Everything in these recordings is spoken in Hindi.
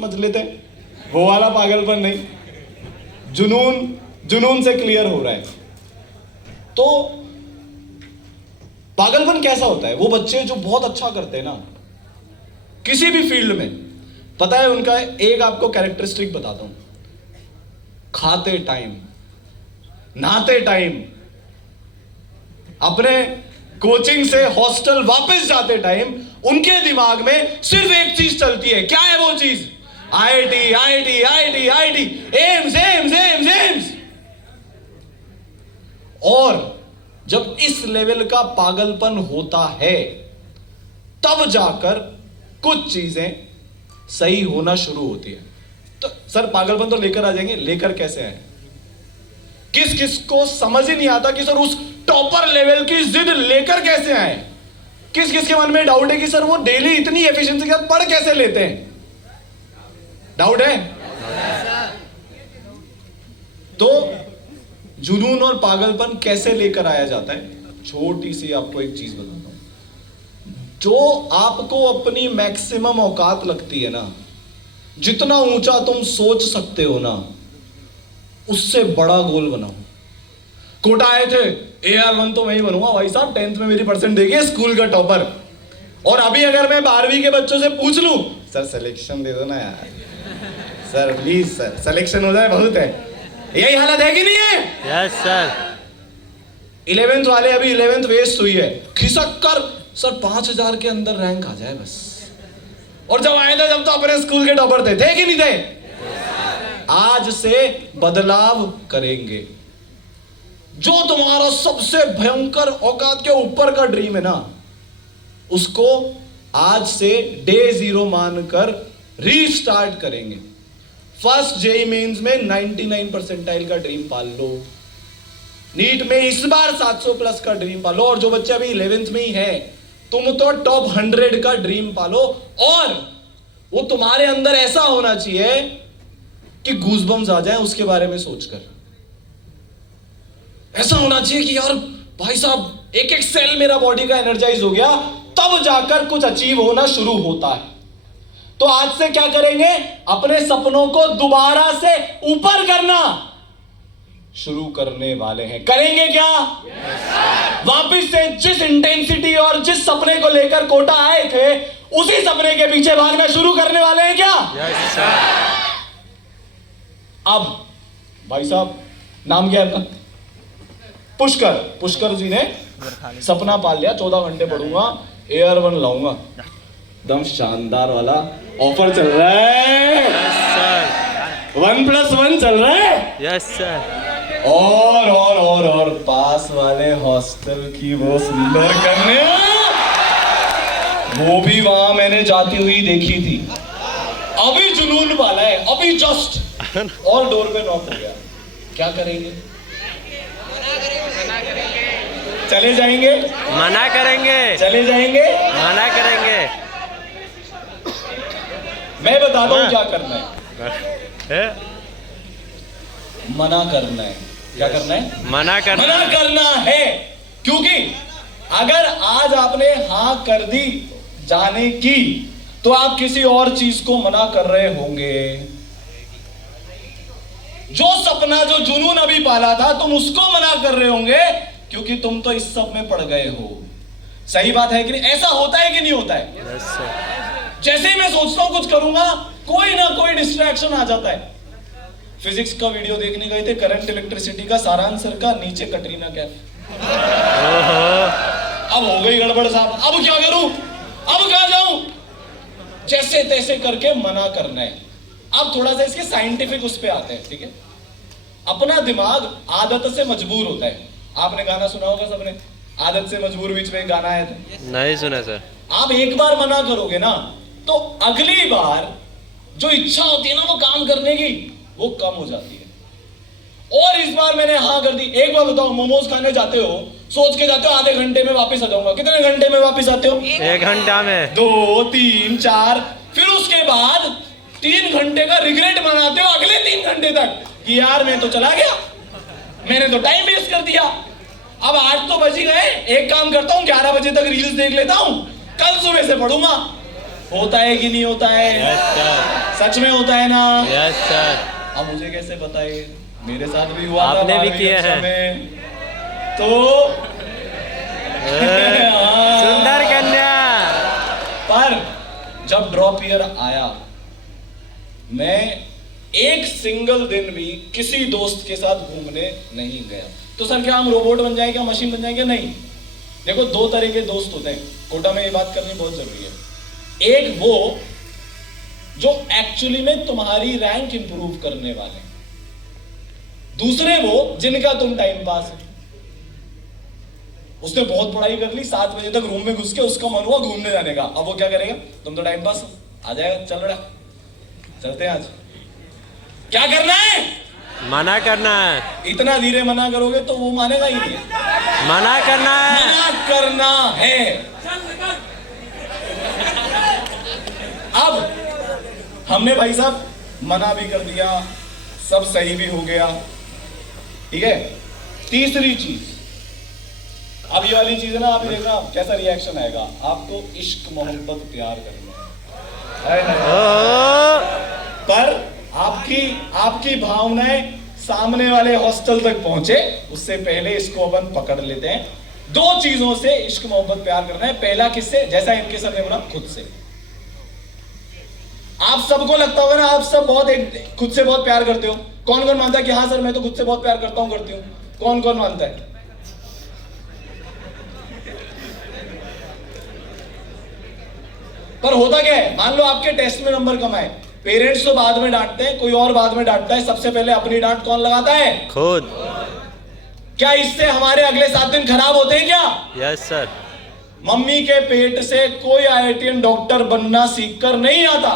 समझ लेते हैं, वो वाला पागलपन नहीं, जुनून से क्लियर हो रहा है। तो पागलपन कैसा होता है? वो बच्चे जो बहुत अच्छा करते हैं ना किसी भी फील्ड में, पता है उनका एक आपको कैरेक्टरिस्टिक बताता हूं, खाते टाइम, नहाते टाइम, अपने कोचिंग से हॉस्टल वापस जाते टाइम उनके दिमाग में सिर्फ एक चीज चलती है। क्या है वो चीज? IIT, IIT, IIT, IIT, AIIMS, AIIMS, AIIMS, AIIMS. और जब इस लेवल का पागलपन होता है तब जाकर कुछ चीजें सही होना शुरू होती है। तो सर पागलपन तो लेकर आ जाएंगे, लेकर कैसे आए? किस किस को समझ ही नहीं आता कि सर उस टॉपर लेवल की जिद लेकर कैसे आए? किस किस के मन में डाउट है कि सर वो डेली इतनी एफिशिएंसी के साथ पढ़ कैसे लेते हैं? डाउट है? तो जुनून और पागलपन कैसे लेकर आया जाता है? छोटी सी आपको एक चीज बताता हूं। जो आपको अपनी मैक्सिमम औकात लगती है ना, जितना ऊंचा तुम सोच सकते हो ना, उससे बड़ा गोल बनाओ। कोटा आए थे, AR1 तो मैं ही बनूंगा भाई साहब, 10th में मेरी परसेंट देखिए, स्कूल का टॉपर। और अभी अगर मैं 12वीं के बच्चों से पूछ लूं, सर सिलेक्शन दे दो ना यार, सर प्लीज सर सिलेक्शन हो जाए बहुत है, यही हालत है कि नहीं है? Yes sir. 11th वाले अभी 11th वेस्ट हुई है, खिसक कर सर 5000 के अंदर रैंक आ जाए बस। और जब आए थे जब तो अपने स्कूल के टॉपर थे कि नहीं थे? आज से बदलाव करेंगे। जो तुम्हारा सबसे भयंकर औकात के ऊपर का ड्रीम है ना, उसको आज से डे 0 मानकर रीस्टार्ट करेंगे। फर्स्ट जेईई मेंस में 99 परसेंटाइल का ड्रीम पाल लो, नीट में इस बार 700 प्लस का ड्रीम पालो, और जो बच्चे अभी 11th में ही है तुम तो टॉप 100 का ड्रीम पालो। और वो तुम्हारे अंदर ऐसा होना चाहिए कि गूज़बम्स आ जाए उसके बारे में सोचकर। ऐसा होना चाहिए कि यार भाई साहब एक एक सेल मेरा बॉडी का एनर्जाइज हो गया, तब जाकर कुछ अचीव होना शुरू होता है। तो आज से क्या करेंगे? अपने सपनों को दोबारा से ऊपर करना शुरू करने वाले हैं। करेंगे क्या? वापिस से जिस इंटेंसिटी और जिस सपने को लेकर कोटा आए थे उसी सपने के पीछे भागना शुरू करने वाले हैं क्या? अब भाई साहब नाम क्या है आपका? पुष्कर। पुष्कर जी ने सपना पाल लिया, 14 घंटे पढ़ूंगा, AR1 लाऊंगा। एकदम शानदार वाला ऑफर चल रहा है, 1+1 चल रहा है। Yes sir. और पास वाले हॉस्टल की वो सुंदर कन्या, वो भी वहां मैंने जाती हुई देखी थी। अभी जुनून वाला है, अभी जस्ट और डोर पे नॉक हो गया। क्या करेंगे? चले जाएंगे? मना करेंगे। चले जाएंगे? मना करेंगे। मैं बताता हूं क्या करना है। मना करना है। क्या करना है? मना करना है। क्योंकि अगर आज आपने हाँ कर दी जाने की, तो आप किसी और चीज को मना कर रहे होंगे। जो सपना, जो जुनून अभी पाला था, तुम उसको मना कर रहे होंगे क्योंकि तुम तो इस सब में पड़ गए हो। सही बात है कि नहीं? ऐसा होता है कि नहीं होता है? जैसे ही मैं सोचता हूं कुछ करूंगा, कोई ना कोई डिस्ट्रैक्शन आ जाता है। फिजिक्स का वीडियो देखने गए थे, करंट इलेक्ट्रिसिटी का सारांश का, नीचे कटरीना कैफ। अब हो गई गड़बड़ साहब, अब क्या करूं? अब कहां जाऊं? जैसे तैसे करके मना करना है। अब थोड़ा सा इसके साइंटिफिक उस पे आते हैं, ठीक है? अपना दिमाग आदत से मजबूर होता है। आपने गाना सुना होगा सबने, आदत से मजबूर, बीच में गाना आया था। नहीं सुना सर। आप एक बार मना करोगे ना, तो अगली बार जो इच्छा होती है ना वो काम करने की, वो कम हो जाती है। और इस बार मैंने हाँ कर दी। एक बार बताओ, मोमोज खाने जाते हो, सोच के जाते हो आधे घंटे में वापस आ जाऊंगा। कितने घंटे में वापस आते हो? 1 घंटा में। 2, 3, 4, फिर उसके बाद 3 घंटे का रिग्रेट मनाते हो अगले 3 घंटे तक कि यार मैं तो चला गया, मैंने तो टाइम वेस्ट कर दिया। अब 8 तो बज ही गए, एक काम करता हूं 11 बजे तक रील्स देख लेता हूं, कल सुबह से पढ़ूंगा। होता है कि नहीं होता है? यस सर, सच में होता है ना? Yes sir. अब मुझे कैसे पता है? मेरे साथ भी हुआ था आपने भी 12वीं किए कक्षा हैं। में। तो सुंदर कन्या। पर जब ड्रॉप ईयर आया, मैं एक सिंगल दिन भी किसी दोस्त के साथ घूमने नहीं गया। तो सर क्या हम रोबोट बन जाएंगे, मशीन बन जाएंगे? नहीं। देखो, दो तरह के दोस्त होते हैं, कोटा में ये बात करनी बहुत जरूरी है। एक वो जो एक्चुअली में तुम्हारी रैंक इंप्रूव करने वाले हैं, दूसरे वो जिनका तुम टाइम पास है। उसने बहुत पढ़ाई कर ली, 7 बजे तक रूम में घुस के उसका मन हुआ घूमने जाने का। अब वो क्या करेगा? तुम तो टाइम पास हो, आ जाएगा, चल रहा, चलते हैं आज। क्या करना है? मना करना है। इतना धीरे मना करोगे तो वो मानेगा ही नहीं। मना करना है। मना करना है। अब हमने भाई साहब मना भी कर दिया, सब सही भी हो गया, ठीक है। तीसरी चीज, अब ये वाली चीज है ना, आप ही देखना कैसा रिएक्शन आएगा। आपको इश्क मोहब्बत प्यार करना है ना? पर आपकी भावनाएं सामने वाले हॉस्टल तक पहुंचे उससे पहले इसको अपन पकड़ लेते हैं। 2 चीजों से इश्क मोहब्बत प्यार करना है। पहला किससे? जैसा इनके सर ने बोला, खुद से। आप सबको लगता होगा ना, आप सब खुद से बहुत प्यार करते हो। कौन कौन मानता है कि हाँ सर मैं तो खुद से बहुत प्यार करता हूं, करती हूं? कौन कौन मानता है? पर होता क्या है, मान लो आपके टेस्ट में नंबर कम आए, पेरेंट्स तो बाद में डांटते हैं, कोई और बाद में डांटता है, सबसे पहले अपनी डांट कौन लगाता है? खुद। क्या इससे हमारे अगले 7 दिन खराब होते हैं क्या? Yes sir. मम्मी के पेट से कोई IITian डॉक्टर बनना सीखकर नहीं आता।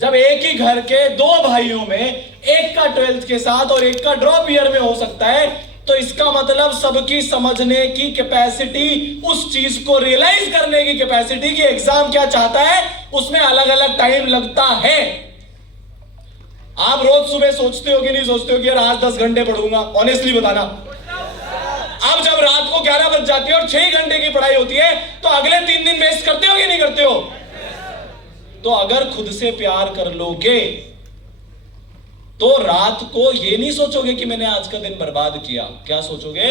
जब एक ही घर के 2 भाइयों में एक का 12th के साथ और एक का ड्रॉप ईयर में हो सकता है, तो इसका मतलब सबकी समझने की कैपेसिटी, उस चीज को रियलाइज करने की कैपेसिटी कि एग्जाम क्या चाहता है, उसमें अलग अलग टाइम लगता है। आप रोज सुबह सोचते हो कि नहीं सोचते हो कि यार आज 10 घंटे पढ़ूंगा? ऑनेस्टली बताना। अब जब रात को 11 बज जाती है और 6 घंटे की पढ़ाई होती है, तो अगले 3 दिन वेस्ट करते हो कि नहीं करते हो? तो अगर खुद से प्यार कर लोगे तो रात को ये नहीं सोचोगे कि मैंने आज का दिन बर्बाद किया। क्या सोचोगे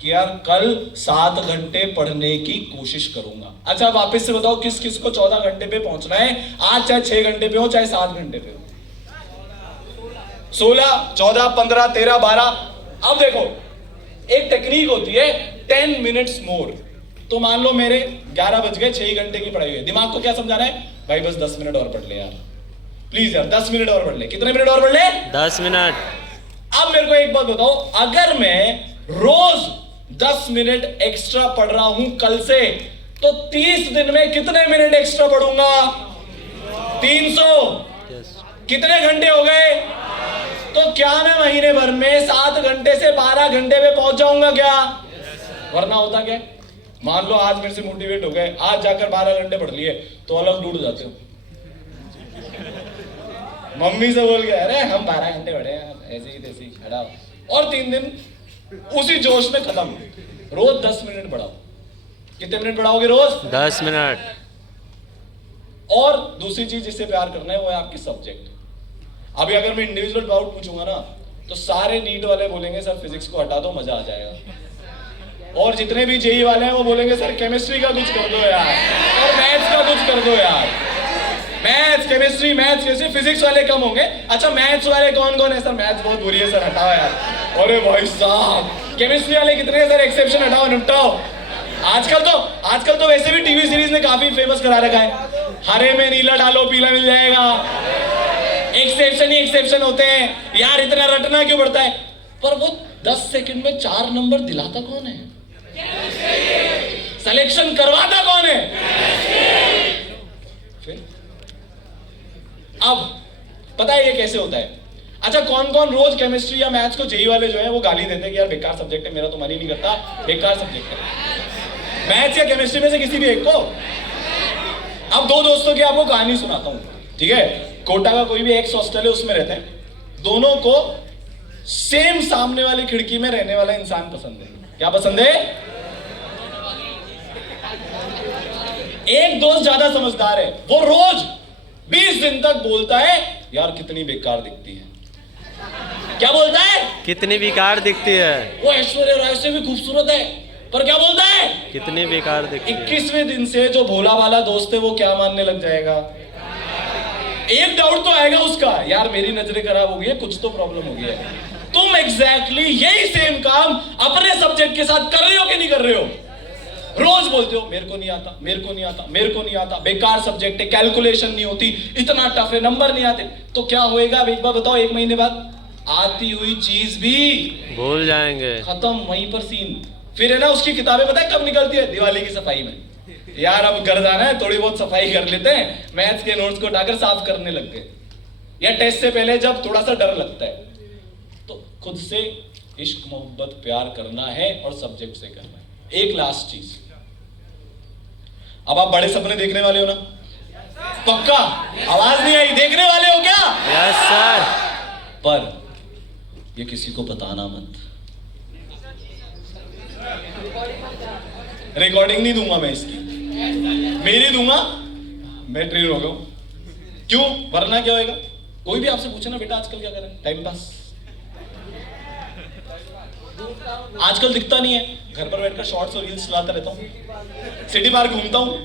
कि यार कल 7 घंटे पढ़ने की कोशिश करूंगा। अच्छा वापस से बताओ, किस किस को 14 घंटे पे पहुंचना है? आज चाहे 6 घंटे पे हो, चाहे 7 घंटे पे हो। 16, 14, 15, 13, 12। अब देखो, एक टेक्निक होती है 10 मिनट्स मोर। तो मान लो मेरे 11 बज गए, 6 घंटे की पढ़ाई हुई, दिमाग को क्या समझाना है? भाई बस 10 मिनट और पढ़ ले यार, प्लीज यार 10 मिनट और पढ़ ले। कितने मिनट और पढ़ ले? 10 मिनट। अब मेरे को एक बात बताओ, अगर मैं रोज 10 मिनट एक्स्ट्रा पढ़ रहा हूं कल से, तो 30 दिन में कितने मिनट एक्स्ट्रा पढ़ूंगा? 300। कितने घंटे हो गए? तो क्या मैं महीने भर में 7 घंटे से 12 घंटे पे पहुंच जाऊंगा क्या? वरना होता क्या, मान लो आज मेरे से मोटिवेट हो गए, आज जाकर 12 घंटे पढ़ लिए, तो अलग डूब जाते हो। मम्मी से बोल गया, अरे हम 12 घंटे पढ़े हैं, ऐसे ही तैसे ही खड़ा, और 3 दिन उसी जोश में खत्म। रोज 10 मिनट पढ़ाओ। कितने मिनट पढ़ाओगे रोज? 10 मिनट। और दूसरी चीज जिससे प्यार करना है वो है आपकी सब्जेक्ट। अभी अगर मैं इंडिविजुअल डाउट पूछूंगा ना, तो सारे नीट वाले बोलेंगे सर फिजिक्स को हटा दो, मजा आ जाएगा। और जितने भी जेई वाले हैं वो बोलेंगे सर केमिस्ट्री का कुछ कर दो यार, और मैथ्स का कुछ कर दो यार। Maths chemistry, maths chemistry, physics वाले कम होंगे। अच्छा मैथ्स वाले कौन कौन है? सर मैथ्स बहुत बुरी है सर, हटाओ यार। अरे भाई साहब, केमिस्ट्री वाले कितने हैं सर? एक्सेप्शन हटाओ, निपटाओ। आजकल तो वैसे भी टीवी सीरीज ने काफी फेमस करा रखा है, हरे में नीला डालो पीला मिल जाएगा। एक्सेप्शन ही एक्सेप्शन होते हैं यार, इतना रटना क्यों पड़ता है? पर वो 10 सेकंड में 4 नंबर दिलाता कौन है? सिलेक्शन करवाता कौन है? फिर अब पता है ये कैसे होता है? अच्छा कौन कौन रोज केमिस्ट्री या मैथ्स को जेई वाले जो है वो गाली देते हैं कि यार बेकार सब्जेक्ट है, मेरा तो मन ही नहीं करता, बेकार सब्जेक्ट है। मैथ्स या केमिस्ट्री में से किसी भी एक को। अब 2 दोस्तों की आपको कहानी सुनाता हूं, ठीक है? कोटा का कोई भी एक्स हॉस्टल है, उसमें रहते हैं। दोनों को सेम सामने वाली खिड़की में रहने वाला इंसान पसंद है। क्या पसंद है? एक दोस्त ज्यादा समझदार है, वो रोज 20 दिन तक बोलता है यार कितनी बेकार दिखती है। क्या बोलता है? कितनी बेकार दिखती है। वो ऐश्वर्या राय से भी खूबसूरत है, पर क्या बोलता है? कितनी बेकार दिखती है। 21वें दिन से जो भोला वाला दोस्त है वो क्या मानने लग जाएगा? एक डाउट तो आएगा उसका, यार मेरी नजरें खराब हो गई है, कुछ तो प्रॉब्लम हो गया है। तुम एग्जैक्टली यही सेम काम अपने सब्जेक्ट के साथ कर रहे हो कि नहीं कर रहे हो? रोज बोलते हो मेरे को नहीं आता, मेरे को नहीं आता, मेरे को नहीं आता, बेकार सब्जेक्ट है, कैलकुलेशन नहीं होती, इतना टफ है, नंबर नहीं आते। तो क्या होएगा अब एक बार बताओ, 1 महीने बाद आती हुई चीज भी भूल जाएंगे। खत्म, वहीं पर सीन। फिर है ना उसकी किताबें पता है कब निकलती है? दिवाली की सफाई में। यार अब घर जाना है, थोड़ी बहुत सफाई कर लेते हैं, मैथ्स के नोट्स को उठाकर साफ करने लगते हैं, या टेस्ट से पहले जब थोड़ा सा डर लगता है। तो खुद से इश्क मोहब्बत प्यार करना है और सब्जेक्ट से करना है। एक लास्ट चीज, अब आप बड़े सपने देखने वाले हो ना? पक्का? आवाज नहीं आई, देखने वाले हो क्या? Yes sir. पर ये किसी को बताना मत। रिकॉर्डिंग नहीं दूंगा मैं इसकी, मेरी दूंगा। मैं ट्रेन हो गया हूं। क्यों? वरना क्या होएगा? कोई भी आपसे पूछे ना बेटा आजकल क्या कर रहे हैं, टाइम पास। आजकल दिखता नहीं है, घर पर बैठकर शॉर्ट्स और रील्स चलाता रहता हूँ, सिटी पार्क घूमता हूँ,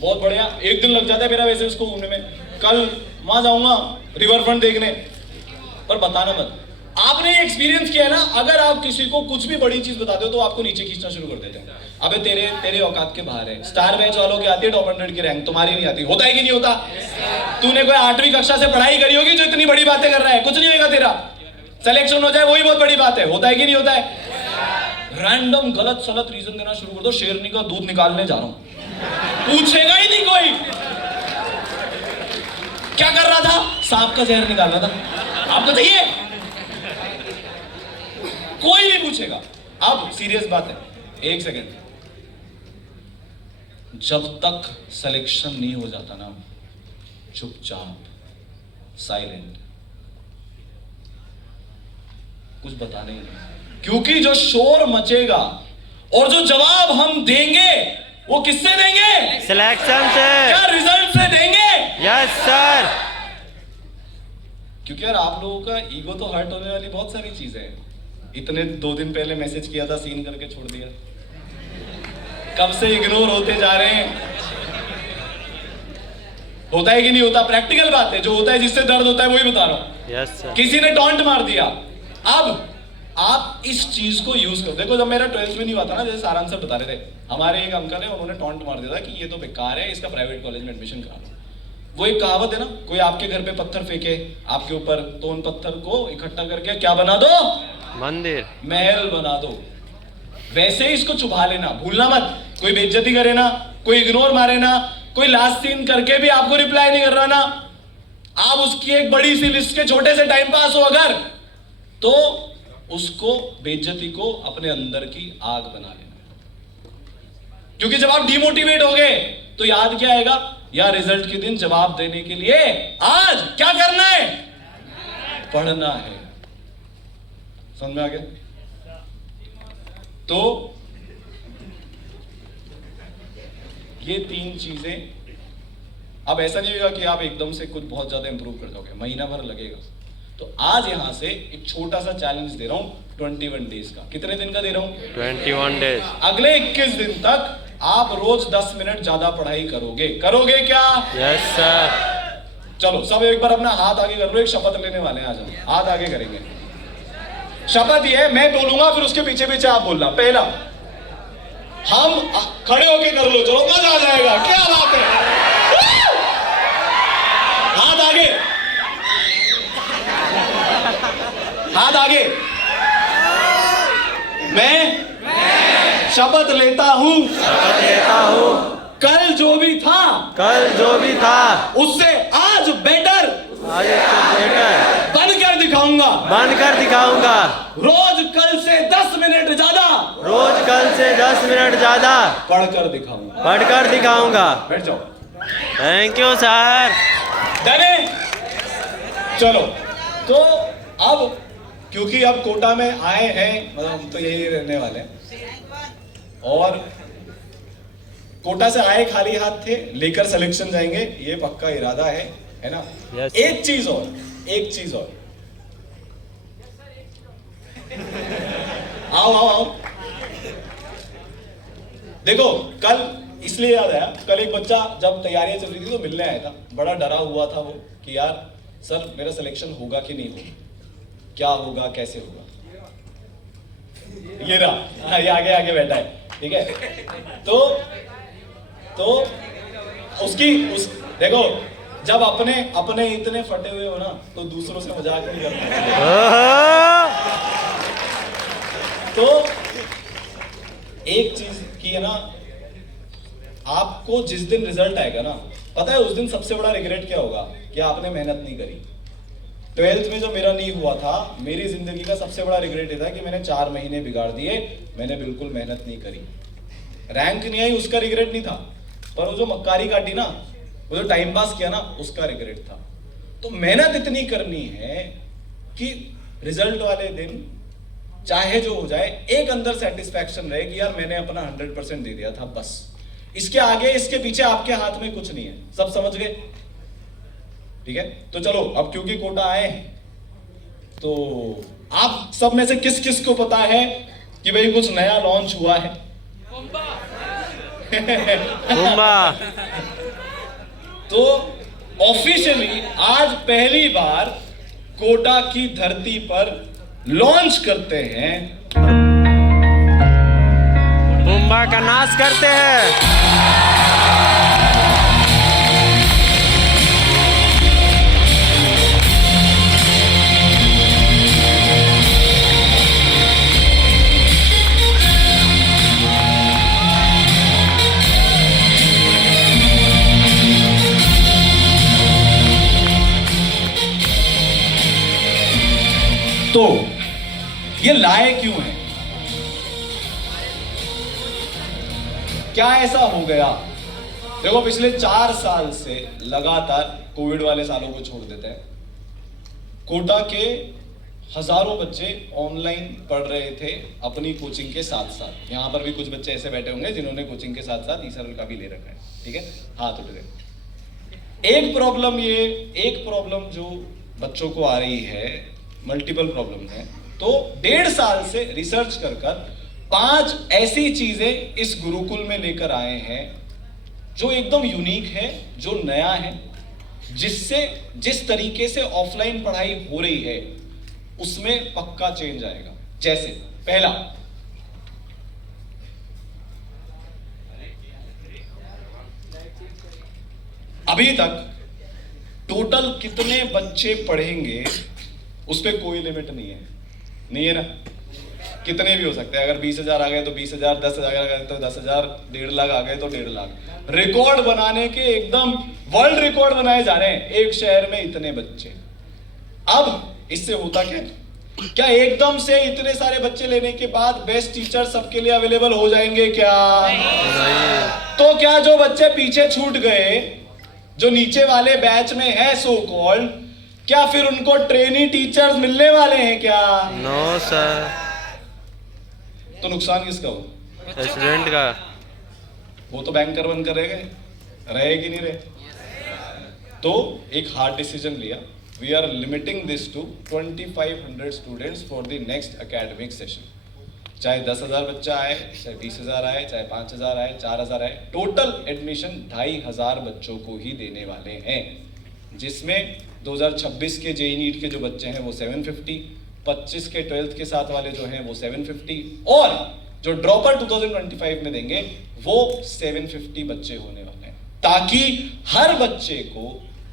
बहुत बढ़िया। एक दिन लग जाता है मेरा वैसे उसको घूमने में। कल वहां जाऊंगा रिवर फ्रंट देखने, पर बताना मत। आपने ये एक्सपीरियंस किया है ना, अगर आप किसी को कुछ भी बड़ी चीज बताते हो तो आपको नीचे खींचना शुरू कर देते हैं। अबे तेरे औकात के बाहर है। स्टार बैच वालों की आती है टॉप 100 की रैंक, तुम्हारी नहीं आती। होता है कि नहीं होता? तूने कोई 8वीं कक्षा से पढ़ाई करी होगी जो इतनी बड़ी बातें कर रहा है, कुछ नहीं होगा तेरा। सिलेक्शन हो जाए वही बहुत बड़ी बात है। होता है कि नहीं होता है? रैंडम गलत सलत रीजन देना शुरू कर दो, शेरनी का दूध निकालने जा रहा हूं, पूछेगा ही नहीं कोई। क्या कर रहा था? सांप का जहर निकाल रहा था। आपको चाहिए? कोई नहीं पूछेगा। अब सीरियस बात है, 1 सेकेंड। जब तक सिलेक्शन नहीं हो जाता ना, चुपचाप साइलेंट, कुछ बताने ही नहीं। क्योंकि जो शोर मचेगा और जो जवाब हम देंगे वो किससे देंगे? सिलेक्शन से। क्या रिजल्ट से देंगे? Yes sir. क्योंकि यार आप लोगों का ईगो तो हर्ट होने वाली बहुत सारी चीजें हैं। इतने 2 दिन पहले मैसेज किया था, सीन करके छोड़ दिया, कब से इग्नोर होते जा रहे हैं। होता है कि नहीं होता? प्रैक्टिकल बात है, जो होता है जिससे दर्द होता है वही बता रहा हूं। Yes sir. किसी ने टॉन्ट मार दिया, अब आप इस चीज को यूज करो। देखो जब मेरा 12th में नहीं हुआ था ना, जैसे सारांश सर बता रहे थे, हमारे एक अंकल है, उन्होंने टॉन्ट मार दिया था कि ये तो बेकार है, इसका प्राइवेट कॉलेज में एडमिशन करा लो। वो एक कहावत है ना, कोई आपके घर पे पत्थर फेंके आपके ऊपर, तो उन पत्थर को इकट्ठा करके क्या बना दो? मंदिर, महल बना दो। वैसे ही इसको चुभा लेना, भूलना मत। कोई बेइज्जती करे ना, कोई इग्नोर मारे ना, कोई लास्ट सीन करके भी आपको रिप्लाई नहीं कर रहा ना, आप उसकी एक बड़ी सी लिस्ट के छोटे से टाइम पास हो अगर, तो उसको बेइज्जती को अपने अंदर की आग बना लेना। क्योंकि जब आप डिमोटिवेट हो गए तो याद क्या आएगा? या रिजल्ट के दिन जवाब देने के लिए आज क्या करना है? पढ़ना है। समझ में आ गया? तो ये 3 चीजें। अब ऐसा नहीं होगा कि आप एकदम से कुछ बहुत ज्यादा इंप्रूव कर जाओगे, महीना भर लगेगा। तो आज यहां से एक छोटा सा चैलेंज दे रहा हूं, 21 डेज का। कितने दिन का दे रहा हूं? 21 डेज। अगले 21 दिन तक आप रोज 10 मिनट ज्यादा पढ़ाई करोगे। करोगे क्या? Yes sir. चलो सब एक बार अपना हाथ आगे कर लो, एक शपथ लेने वाले हैं। आज हम हाथ आगे करेंगे। शपथ ये है, मैं बोलूंगा फिर उसके पीछे पीछे आप बोलना। पहला, हम खड़े होके कर लो, चलो मजा आ जाएगा। क्या बात है? हाथ आगे, हाथ आगे। मैं शपथ लेता हूं, कल जो भी था उससे आज बेटर बनकर दिखाऊंगा। रोज कल से 10 मिनट ज्यादा पढ़कर दिखाऊंगा। बैठ जाओ। Thank you sir. डरे? चलो, तो अब क्योंकि अब कोटा में आए हैं, मतलब हम तो यही रहने वाले हैं, और कोटा से आए खाली हाथ थे, लेकर सिलेक्शन जाएंगे, ये पक्का इरादा है ना? Yes. एक चीज और आओ देखो, कल इसलिए याद आया, कल एक बच्चा जब तैयारियां चल रही थी तो मिलने आया था, बड़ा डरा हुआ था वो कि यार सर मेरा सिलेक्शन होगा कि नहीं होगा, क्या होगा, कैसे होगा। ये रहा, हाँ, ये आगे बैठा है, ठीक है। तो देखो, जब अपने इतने फटे हुए हो ना तो दूसरों से मजाक नहीं करना। तो एक चीज की है ना, आपको जिस दिन रिजल्ट आएगा ना, पता है उस दिन सबसे बड़ा रिग्रेट क्या होगा कि आपने मेहनत नहीं करी। 12th में जो मेरा नहीं हुआ था, मेरी जिंदगी का सबसे बड़ा रिग्रेट ये था कि मैंने 4 महीने बिगाड़ दिए, मैंने बिल्कुल मेहनत नहीं करी। रैंक नहीं आई उसका रिग्रेट नहीं था, पर वो जो मक्कारी काटी ना, वो जो टाइम पास किया ना, उसका रिग्रेट था। तो मेहनत इतनी करनी है कि रिजल्ट वाले दिन चाहे जो हो जाए, एक अंदर सेटिस्फैक्शन रहे कि यार मैंने अपना 100% दे दिया था, बस। इसके आगे इसके पीछे आपके हाथ में कुछ नहीं है। सब समझ गए? ठीक है, तो चलो अब क्योंकि कोटा आए हैं, तो आप सब में से किस किस को पता है कि भाई कुछ नया लॉन्च हुआ है? कुंभा। तो ऑफिशियली आज पहली बार कोटा की धरती पर लॉन्च करते हैं, कुंभा का नाश करते हैं। तो ये लाए क्यों है? क्या ऐसा हो गया? देखो, पिछले 4 साल से लगातार, कोविड वाले सालों को छोड़ देते हैं, कोटा के हजारों बच्चे ऑनलाइन पढ़ रहे थे अपनी कोचिंग के साथ साथ। यहां पर भी कुछ बच्चे ऐसे बैठे होंगे जिन्होंने कोचिंग के साथ साथ ईसरल का भी ले रखा है, ठीक है, हाथ उठ गए। एक प्रॉब्लम जो बच्चों को आ रही है, मल्टीपल प्रॉब्लम है। तो 1.5 साल से रिसर्च कर 5 ऐसी चीजें इस गुरुकुल में लेकर आए हैं जो एकदम यूनिक है, जो नया है, जिससे जिस तरीके से ऑफलाइन पढ़ाई हो रही है उसमें पक्का चेंज आएगा। जैसे पहला, अभी तक टोटल कितने बच्चे पढ़ेंगे उस पर कोई लिमिट नहीं है ना? कितने भी हो सकते हैं। अगर 20,000 आ गए तो 20,000, 10,000 आ गए तो 10,000, 1.5 लाख आ गए तो 1.5 लाख। रिकॉर्ड बनाने के एकदम वर्ल्ड रिकॉर्ड बनाए जा रहे हैं, एक शहर में इतने बच्चे। अब इससे होता क्या एकदम से इतने सारे बच्चे लेने के बाद बेस्ट टीचर सबके लिए अवेलेबल हो जाएंगे क्या? तो क्या जो बच्चे पीछे छूट गए, जो नीचे वाले बैच में है सो कॉल्ड, क्या फिर उनको ट्रेनी टीचर्स मिलने वाले हैं क्या? No sir. तो नुकसान किसका हो? स्टूडेंट का। वो तो बैंकर बनकर रहे कि नहीं रहे? तो एक हार्ड डिसीजन लिया, we are limiting this to 2500 students for the next academic session. चाहे 10,000 बच्चा आए, चाहे 20,000 आए, चाहे 5,000 आए, 4,000 आए, टोटल एडमिशन 2,500 बच्चों को ही देने वाले हैं, जिसमें 2026 के जेईई नीट के जो बच्चे हैं वो 750, 25 के 12th के साथ वाले जो हैं वो 750, और जो ड्रॉपर 2025 में देंगे वो 750 बच्चे होने वाले हैं, ताकि हर बच्चे को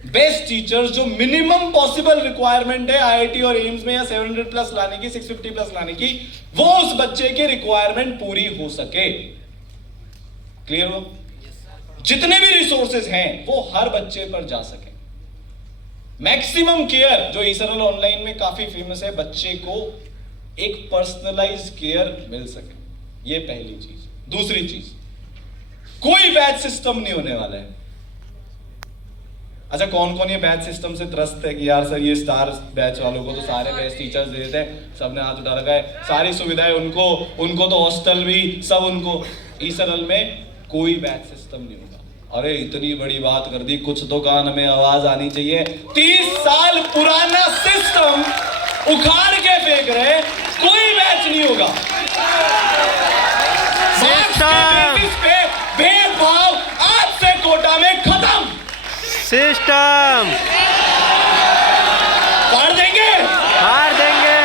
बेस्ट टीचर्स, जो मिनिमम पॉसिबल रिक्वायरमेंट है आईआईटी और एम्स में या 700 प्लस लाने की, 650 प्लस लाने की, वो उस बच्चे की रिक्वायरमेंट पूरी हो सके। क्लियर हो? जितने भी रिसोर्सेज हैं वो हर बच्चे पर जा सके। मैक्सिमम केयर, जो ईसरल ऑनलाइन में काफी फेमस है, बच्चे को एक पर्सनलाइज्ड केयर मिल सके, ये पहली चीज। दूसरी चीज, कोई बैच सिस्टम नहीं होने वाला है। अच्छा, कौन कौन ये बैच सिस्टम से त्रस्त है कि यार सर ये स्टार बैच वालों को तो सारे बेस्ट टीचर्स दे देते हैं, सबने हाथ उठा रखा है, सारी सुविधाएं उनको तो हॉस्टल भी सब उनको। ईसरल में कोई बैच सिस्टम नहीं होगा। अरे इतनी बड़ी बात कर दी, कुछ तो कान में आवाज आनी चाहिए। 30 साल पुराना सिस्टम उखाड़ के फेंक रहे, कोई बैच नहीं होगा। पे भेदभाव आज से कोटा में खत्म। सिस्टम हार देंगे, हार देंगे।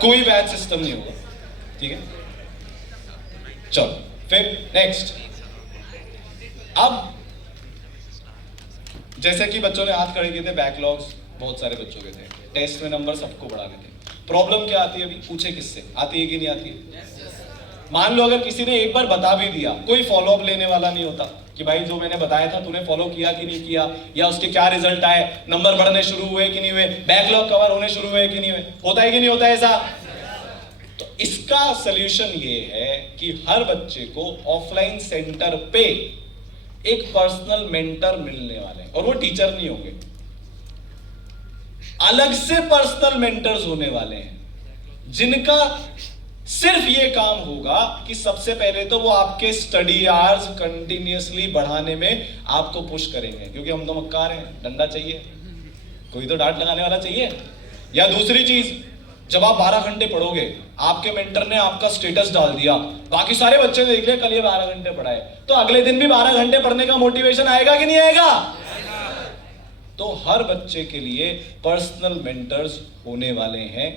कोई बैच सिस्टम नहीं होगा, ठीक है। चलो फिर नेक्स्ट। अब जैसे कि बच्चों ने हाथ खड़े किए थे, बैकलॉग्स बहुत सारे बच्चों के थे, टेस्ट में नंबर सबको बढ़ाने थे। प्रॉब्लम क्या आती है अभी, पूछे किससे आती है कि नहीं आती है? मान लो अगर किसी ने एक बार बता भी दिया, कोई फॉलो अप लेने वाला नहीं होता कि भाई जो मैंने बताया था तूने फॉलो किया कि नहीं किया, या उसके क्या रिजल्ट आए, नंबर बढ़ने शुरू हुए कि नहीं हुए, बैकलॉग कवर होने शुरू हुए कि नहीं हुए, होता है कि नहीं होता है ऐसा? तो इसका सलूशन ये है कि हर बच्चे को ऑफलाइन सेंटर पे एक पर्सनल मेंटर मिलने वाले हैं, और वो टीचर नहीं होंगे, अलग से पर्सनल मेंटर्स होने वाले हैं, जिनका सिर्फ ये काम होगा कि सबसे पहले तो वो आपके स्टडी आवर्स कंटिन्यूअसली बढ़ाने में आपको पुश करेंगे, क्योंकि हम तो मक्कार हैं, डंडा चाहिए, कोई तो डांट लगाने वाला चाहिए। या दूसरी चीज, जब आप 12 घंटे पढ़ोगे, आपके मेंटर ने आपका स्टेटस डाल दिया, बाकी सारे बच्चे ने देख लिया कल ये 12 घंटे पढ़ाए, तो अगले दिन भी 12 घंटे पढ़ने का मोटिवेशन आएगा कि नहीं आएगा? तो हर बच्चे के लिए पर्सनल मेंटर्स होने वाले हैं,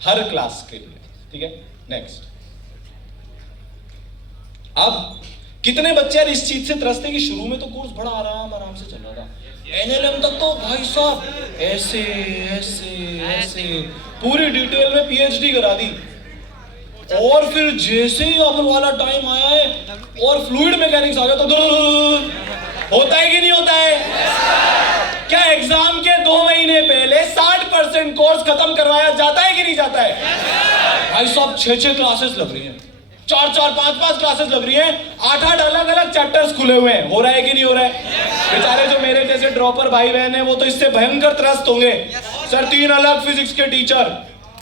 हर क्लास के लिए, ठीक है। नेक्स्ट, अब कितने बच्चे यार इस चीज से त्रस्त हैं कि शुरू में तो कोर्स बड़ा आराम से चल रहा था, एनएलएम तक तो भाई साहब ऐसे ऐसे ऐसे पूरी डिटेल में पीएचडी करा दी, और फिर जैसे ही अब वाला टाइम आया है और फ्लूइड मैकेनिक्स आ गया तो होता है कि नहीं होता है? क्या एग्जाम के 2 महीने पहले 60% कोर्स खत्म करवाया जाता है कि नहीं जाता है? भाई साहब 6 क्लासेस लग रही हैं, 4 5 क्लासेस लग रही हैं, 8 अलग अलग चैप्टर्स खुले हुए हैं, हो रहा है कि नहीं हो रहा है? बेचारे जो मेरे जैसे ड्रॉपर भाई बहन हैं वो तो इससे भयंकर त्रस्त होंगे, सर 3 अलग फिजिक्स के टीचर,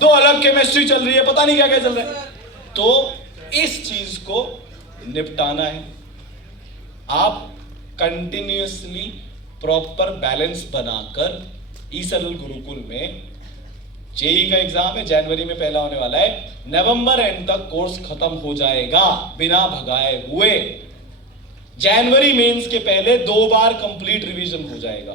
2 अलग केमिस्ट्री चल रही है, पता नहीं क्या क्या चल रहा है। तो इस चीज को निपटाना है, आप कंटिन्यूअसली प्रॉपर बैलेंस बनाकर ई सरल गुरुकुल में जेई का एग्जाम है, जनवरी में पहला होने वाला है, नवंबर एंड तक कोर्स खत्म हो जाएगा बिना भगाए हुए। जनवरी मेंस के पहले 2 बार कंप्लीट रिवीजन हो जाएगा,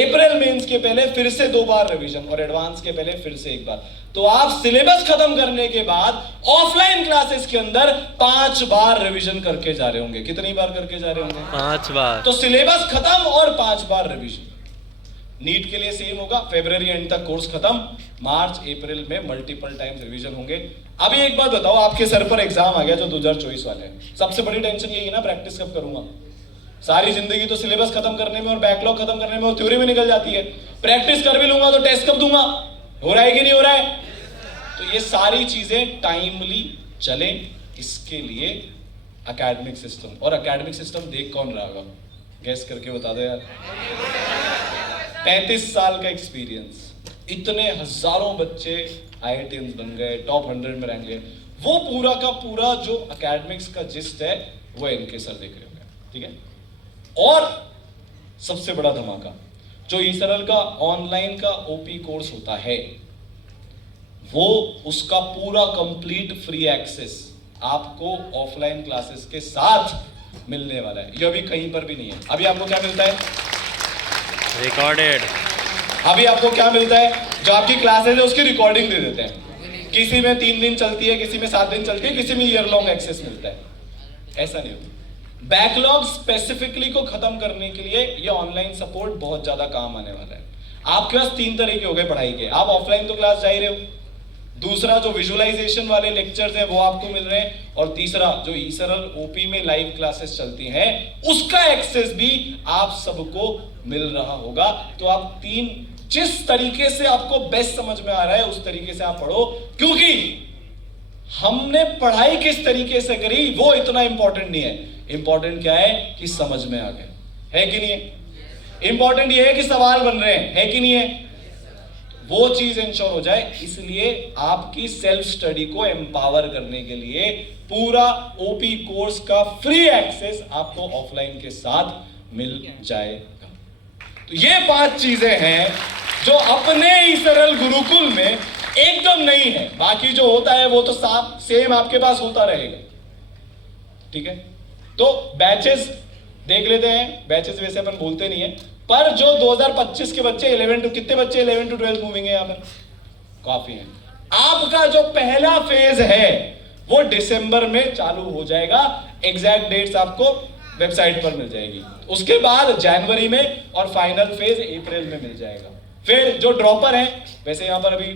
अप्रैल मेंस के पहले फिर से 2 बार रिवीजन, और एडवांस के पहले फिर से 1 बार। तो आप सिलेबस खत्म करने के बाद ऑफलाइन क्लासेस के अंदर 5 बार रिवीजन करके जा रहे होंगे। कितनी बार करके जा रहे होंगे? 5 बार। तो सिलेबस खत्म और 5 बार रिवीजन। नीट के लिए सेम होगा, फरवरी एंड तक कोर्स खत्म, मार्च अप्रैल में मल्टीपल टाइम्स रिवीजन होंगे। अभी एक बात बताओ, आपके सर पर एग्जाम आ गया जो 2024 वाले हैं, सबसे बड़ी टेंशन यही है ना, प्रैक्टिस कब करूंगा? सारी जिंदगी तो सिलेबस खत्म करने में और बैकलॉग खत्म करने में और थ्योरी में निकल जाती है, प्रैक्टिस कर भी लूंगा तो टेस्ट कब दूंगा? हो रहा है कि नहीं हो रहा है? तो ये सारी चीजें टाइमली चले, इसके लिए एकेडमिक सिस्टम, और एकेडमिक सिस्टम देख कौन रहा होगा, गैस करके बता दो यार। 35 साल का एक्सपीरियंस, इतने हजारों बच्चे आईआईटीएंस बन गए, टॉप 100 में रैंक गए, वो पूरा का पूरा जो एकेडमिक्स का जिस्ट है वो इनके सर देख रहे होंगे, ठीक है। और सबसे बड़ा धमाका, जो ई सरल का ऑनलाइन का ओपी कोर्स होता है, वो उसका पूरा कंप्लीट फ्री एक्सेस आपको ऑफलाइन क्लासेस के साथ मिलने वाला है। ये अभी कहीं पर भी नहीं है। अभी आपको क्या मिलता है? रिकॉर्डेड। अभी आपको क्या मिलता है? जो आपकी क्लासेस है उसकी रिकॉर्डिंग दे देते हैं, किसी में 3 दिन चलती है, किसी में 7 दिन चलती है, किसी में ईयर लॉन्ग एक्सेस मिलता है। ऐसा नहीं होता। बैकलॉग स्पेसिफिकली को खत्म करने के लिए ये ऑनलाइन सपोर्ट बहुत ज्यादा काम आने वाला है। आपके पास 3 तरीके हो गए पढ़ाई के, आप ऑफलाइन तो क्लास जा ही रहे हो, दूसरा जो विजुअलाइजेशन वाले लेक्चर्स हैं वो आपको मिल रहे हैं, और तीसरा जो ई सरल ओपी में लाइव क्लासेस चलती हैं उसका एक्सेस भी आप सबको मिल रहा होगा। तो आप 3 जिस तरीके से आपको बेस्ट समझ में आ रहा है उस तरीके से आप पढ़ो, क्योंकि हमने पढ़ाई किस तरीके से करी वो इतना इंपॉर्टेंट नहीं है, इंपॉर्टेंट क्या है कि समझ में आ गया है कि नहीं है। इंपॉर्टेंट ये है कि सवाल बन रहे हैं, है कि नहीं है। वो चीज इंश्योर हो जाए, इसलिए आपकी सेल्फ स्टडी को एम्पावर करने के लिए पूरा ओपी कोर्स का फ्री एक्सेस आपको ऑफलाइन के साथ मिल जाएगा। तो ये 5 चीजें हैं जो अपने ही सरल गुरुकुल में एकदम नहीं है। बाकी जो होता है वो तो सेम आपके पास होता रहेगा, ठीक है। तो बैचेस देख लेते हैं। बैचेस वैसे अपन बोलते नहीं है, पर जो 2025 के बच्चे 11 टू कितने बच्चे 11 टू 12 मूविंग है यहाँ पर? काफी है। आपका जो पहला फेज है वो दिसंबर में चालू हो जाएगा। एग्जैक्ट डेट्स आपको वेबसाइट पर मिल जाएगी। उसके बाद जनवरी में और फाइनल फेज अप्रैल में मिल जाएगा। फिर जो ड्रॉपर हैं, वैसे यहाँ पर अभी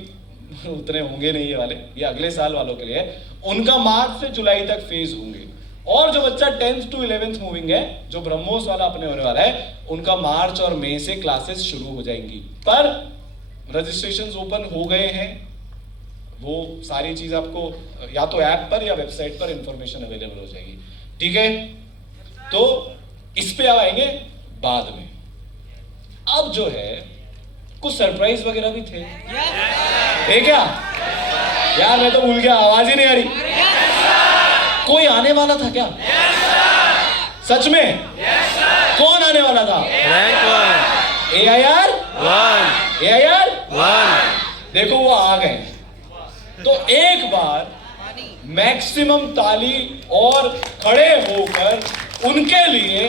उतने होंगे नहीं ये वाले, ये अगले साल वालों के लिए है, उनका मार्च से जुलाई तक फेज होंगे। और जो बच्चा 10th टू 11th मूविंग है, जो ब्रह्मोस वाला अपने होने वाला है, उनका मार्च और मई से क्लासेस शुरू हो जाएंगी। पर रजिस्ट्रेशंस ओपन हो गए हैं, वो सारी चीज आपको या तो ऐप पर या वेबसाइट पर इंफॉर्मेशन अवेलेबल हो जाएगी, ठीक है। तो इस पे अब आएंगे बाद में। अब जो है कुछ सरप्राइज वगैरह भी थे, है क्या यार? मैं तो भूल गया, आवाज ही नहीं आ रही। कोई आने वाला था क्या? सच में? कौन आने वाला था? Rank 1 AIR 1 AIR 1। देखो वो आ गए। तो एक बार मैक्सिमम ताली और खड़े होकर उनके लिए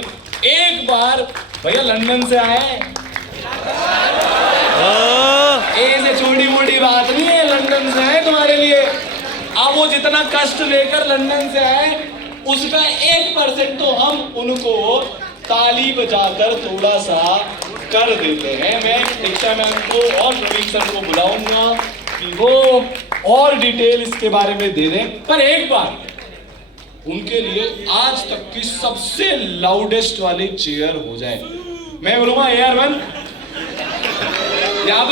एक बार, भैया लंदन से आए, ऐसे छोटी मोटी बात नहीं है, लंदन से आए तुम्हारे लिए। अब वो जितना कष्ट लेकर लंदन से आए उसका 1% तो हम उनको ताली बजाकर थोड़ा सा कर देते हैं। मैं दीक्षा मैम को और प्रवीण सर को बुलाऊंगा कि वो और डिटेल इसके बारे में दे दें। पर एक बार उनके लिए आज तक की सबसे लाउडेस्ट वाली चीयर हो जाए। मैं बोलूंगा AR1। यहाँ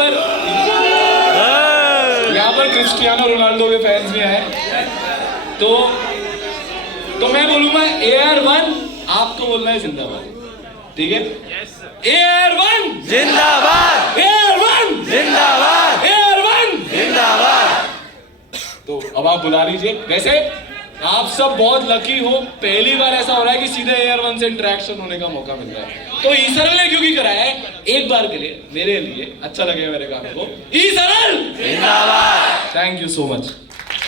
पर क्रिस्टियानो रोनाल्डो के फैंस भी आए, तो मैं बोलूंगा AR1, आपको बोलना है जिंदाबाद, ठीक है? AR1 जिंदाबाद, AR1 जिंदाबाद, AR1 जिंदाबाद। तो अब आप बुला लीजिए। वैसे आप सब बहुत लकी हो, पहली बार ऐसा हो रहा है कि सीधे AR1 से इंटरेक्शन होने का मौका मिल रहा है। तो ईसरल ने क्योंकि कराया है, एक बार के लिए मेरे लिए अच्छा लगेगा, मेरे काम को। ईसरल जिंदाबाद। Thank you so much.